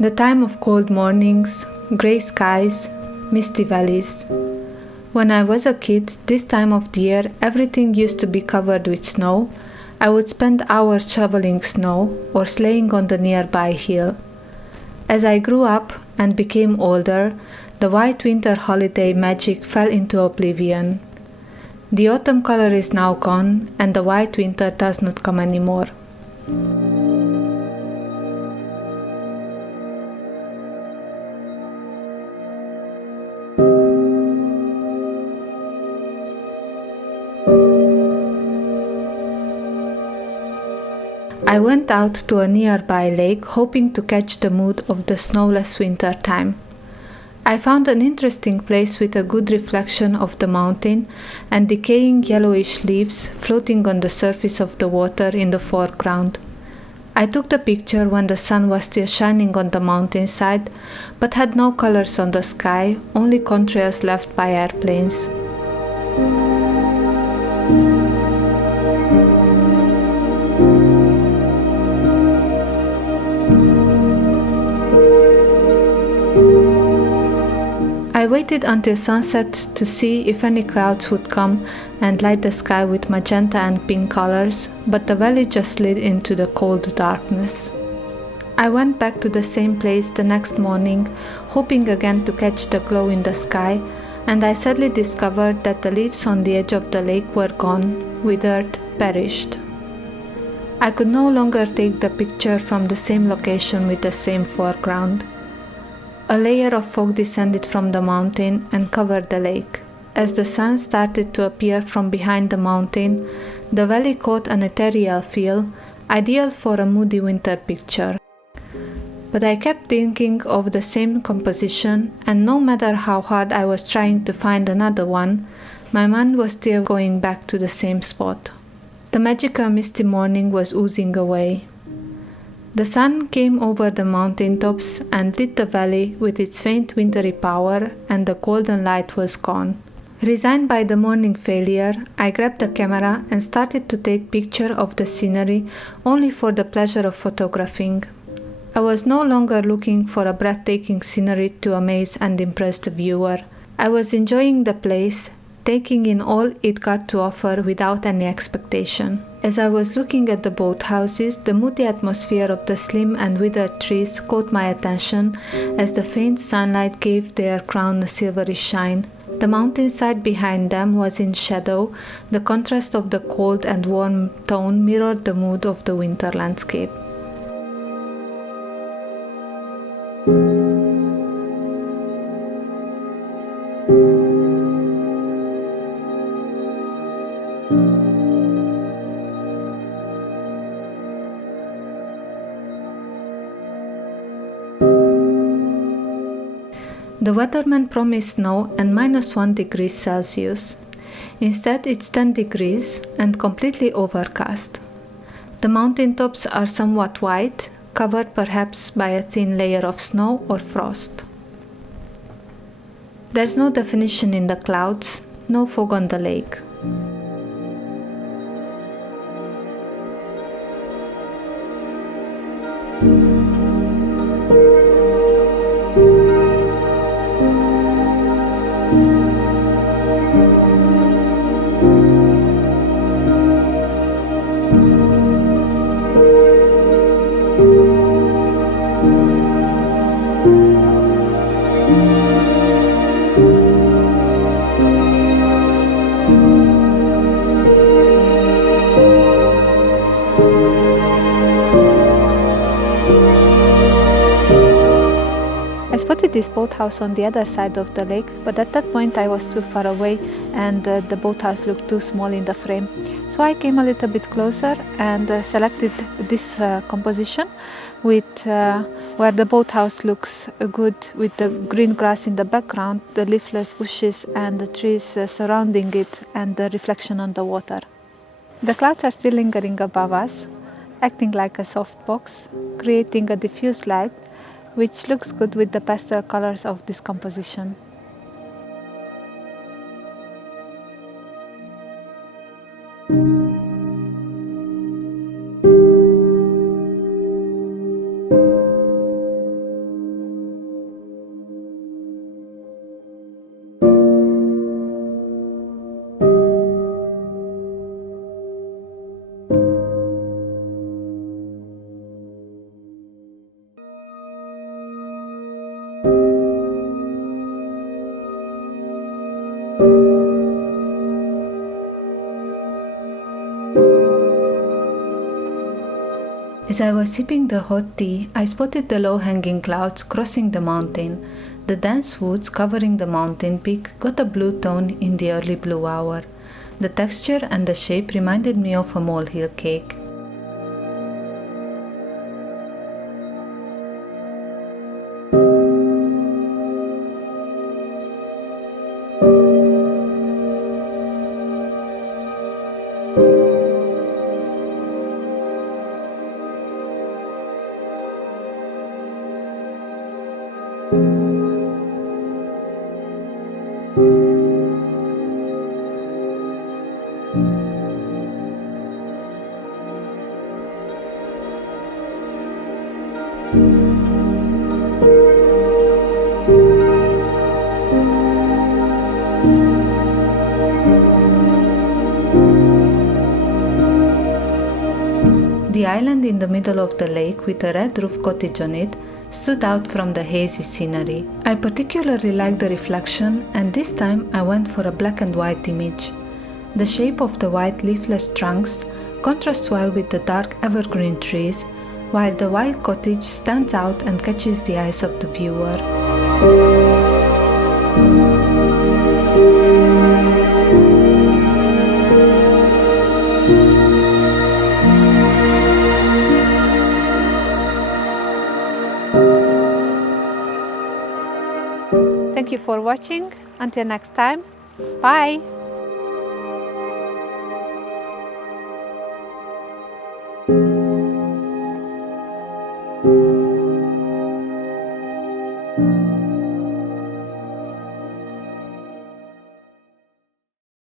The time of cold mornings, grey skies, misty valleys. When I was a kid, this time of the year, everything used to be covered with snow. I would spend hours shoveling snow or sleighing on the nearby hill. As I grew up and became older, the white winter holiday magic fell into oblivion. The autumn color is now gone, and the white winter does not come anymore. I went out to a nearby lake hoping to catch the mood of the snowless winter time. I found an interesting place with a good reflection of the mountain and decaying yellowish leaves floating on the surface of the water in the foreground. I took the picture when the sun was still shining on the mountainside, but had no colors on the sky, only contrails left by airplanes. I waited until sunset to see if any clouds would come and light the sky with magenta and pink colors, but the valley just slid into the cold darkness. I went back to the same place the next morning, hoping again to catch the glow in the sky, and I sadly discovered that the leaves on the edge of the lake were gone, withered, perished. I could no longer take the picture from the same location with the same foreground. A layer of fog descended from the mountain and covered the lake. As the sun started to appear from behind the mountain, the valley caught an ethereal feel, ideal for a moody winter picture. But I kept thinking of the same composition, and no matter how hard I was trying to find another one, my mind was still going back to the same spot. The magical misty morning was oozing away. The sun came over the mountain tops and lit the valley with its faint wintry power, and the golden light was gone. Resigned by the morning failure, I grabbed the camera and started to take pictures of the scenery only for the pleasure of photographing. I was no longer looking for a breathtaking scenery to amaze and impress the viewer. I was enjoying the place, taking in all it got to offer without any expectation. As I was looking at the boathouses, the moody atmosphere of the slim and withered trees caught my attention as the faint sunlight gave their crown a silvery shine. The mountainside behind them was in shadow. The contrast of the cold and warm tone mirrored the mood of the winter landscape. The weatherman promised snow and -1 degrees Celsius. Instead, it's 10 degrees and completely overcast. The mountain tops are somewhat white, covered perhaps by a thin layer of snow or frost. There's no definition in the clouds, no fog on the lake. Spotted this boathouse on the other side of the lake, but at that point I was too far away and the boathouse looked too small in the frame. So I came a little bit closer and selected this composition with where the boathouse looks good with the green grass in the background, the leafless bushes and the trees surrounding it, and the reflection on the water. The clouds are still lingering above us, acting like a softbox, creating a diffuse light which looks good with the pastel colors of this composition. As I was sipping the hot tea, I spotted the low-hanging clouds crossing the mountain. The dense woods covering the mountain peak got a blue tone in the early blue hour. The texture and the shape reminded me of a molehill cake. The island in the middle of the lake with a red roof cottage on it stood out from the hazy scenery. I particularly liked the reflection, and this time I went for a black and white image. The shape of the white leafless trunks contrasts well with the dark evergreen trees, while the white cottage stands out and catches the eyes of the viewer. Thank you for watching. Until next time, bye!